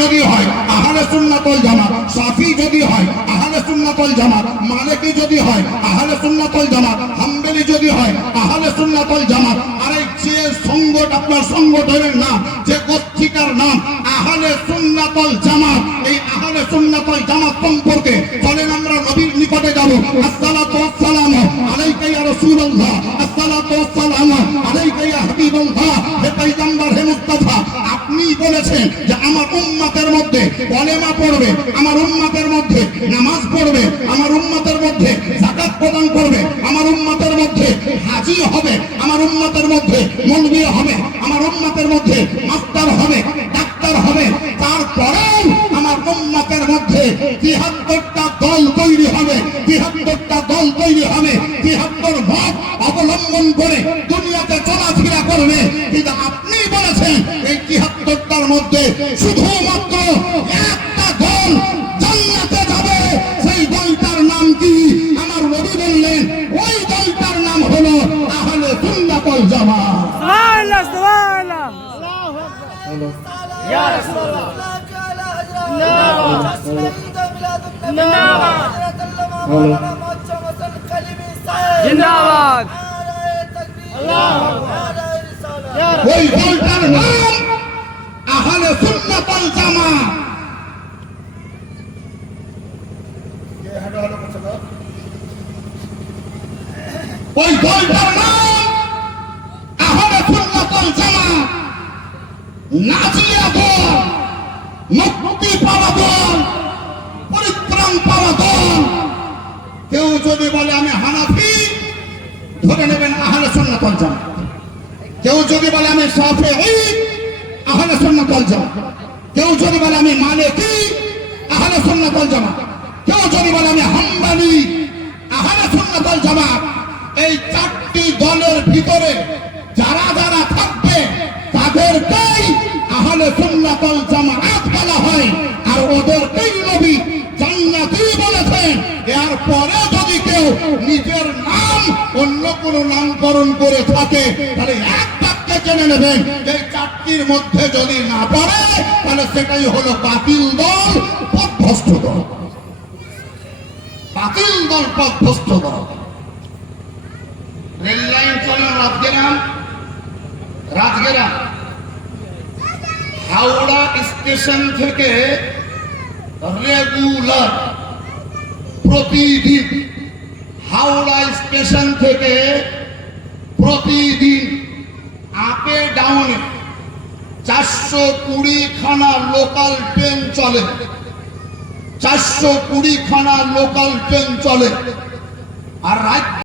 যদি হয়, আহলে সুন্নাতুল জামাত, সাফি যদি হয়, আহলে সুন্নাতুল জামাত, মালিকি যদি হয়, আহলে সুন্নাতুল জামাত, হাম্বলি যদি হয়, আহলে সুন্নাতুল জামাত। আর যে সংগঠন, আপনার সংগঠনের নাম, যে পত্রিকার নাম, আহলে সুন্নাতুল জামাত, এই আহলে সুন্নাতুল জামাত সম্পর্কে চলেন আমরা নবীর নিকটে যাব। আসসালাতু ওয়াসসালামু আলাইকা ইয়া রাসূলুল্লাহ। আসসালাতু ওয়াসসালামু বলেছেন যে আমার উম্মতের মধ্যে কলেমা পড়বে, আমার উম্মতের মধ্যে নামাজ পড়বে, আমার উম্মতের মধ্যে যাকাত প্রদান করবে, আমার উম্মতের মধ্যে হাজি হবে, আমার উম্মতের মধ্যে মৌলবী হবে, আমার উম্মতের মধ্যে মাস্টার হবে, ডাক্তার হবে। তারপরেও আমার উম্মতের মধ্যে তিহাত্তরটা দল তৈরি হবে, তিহাত্তরটা দল তৈরি হবে, তিহাত্তর মত অবলম্বন করে দুনিয়াতে চলাফেরা করবে। কিন্তু আপনি বলেছেন এই তিয়াত্তরটার মধ্যে শুধুমাত্র একটা দল জান্নাতে যাবে। সেই দলটার নাম কি? আমার নবী বললেন ওই দলটার নাম হলো আহলে সুন্নাতুল জামা সুবহানাল্লাহ সুবহানাল্লাহ। আল্লাহু। আকবার ইয়া রাসূলুল্লাহ। জিন্দাবাদ। আল্লাহ ওই দলটার নাম ওই দলটার নাম আহলে সুন্নাতুল জামাত নাজিয়া দল মুক্তি পাওয়া দল পরিত্রাণ পাওয়া দল কেউ যদি বলে আমি হানাফি, ধরে নেবেন আহলে সুন্নাতুল জামাত কেউ যদি বলে আমি সাফেঈ আহলে সুন্নাতুল জামাত কেউ যদি বলে আমি মালিকি, আহলে সুন্নাতুল জামাত কেউ যদি বলে আমি হাম্বলি আহলে সুন্নাতুল জামাত এই চারটি দলের ভিতরে যারা যারা থাকবে, তাদেরকেই আহলে সুন্নাতুল জামাত বলা হয়। আর ওদেরকেই নবী জান্নাতি বলেছেন। এর পরে যদি কেউ নিজের নাম অন্য কোন নামকরণ করে থাকে, তাহলে এক বাক্যে জেনে নেবেন এই চারটির মধ্যে যদি না পড়ে, তাহলে সেটাই হলো বাতিল দল, পথভ্রষ্ট দল। পথভ্রষ্ট দল রেল লাইন চলে রাজগেরাম রাজগেরাম হাওড়া স্টেশন থেকে রেগুলার প্রতিদিন হাওড়া স্টেশন থেকে প্রতিদিন আপে ডাউনে চারশো কুড়ি খানা লোকাল ট্রেন চলে। চারশো কুড়ি খানা লোকাল ট্রেন চলে। আর রাজ্য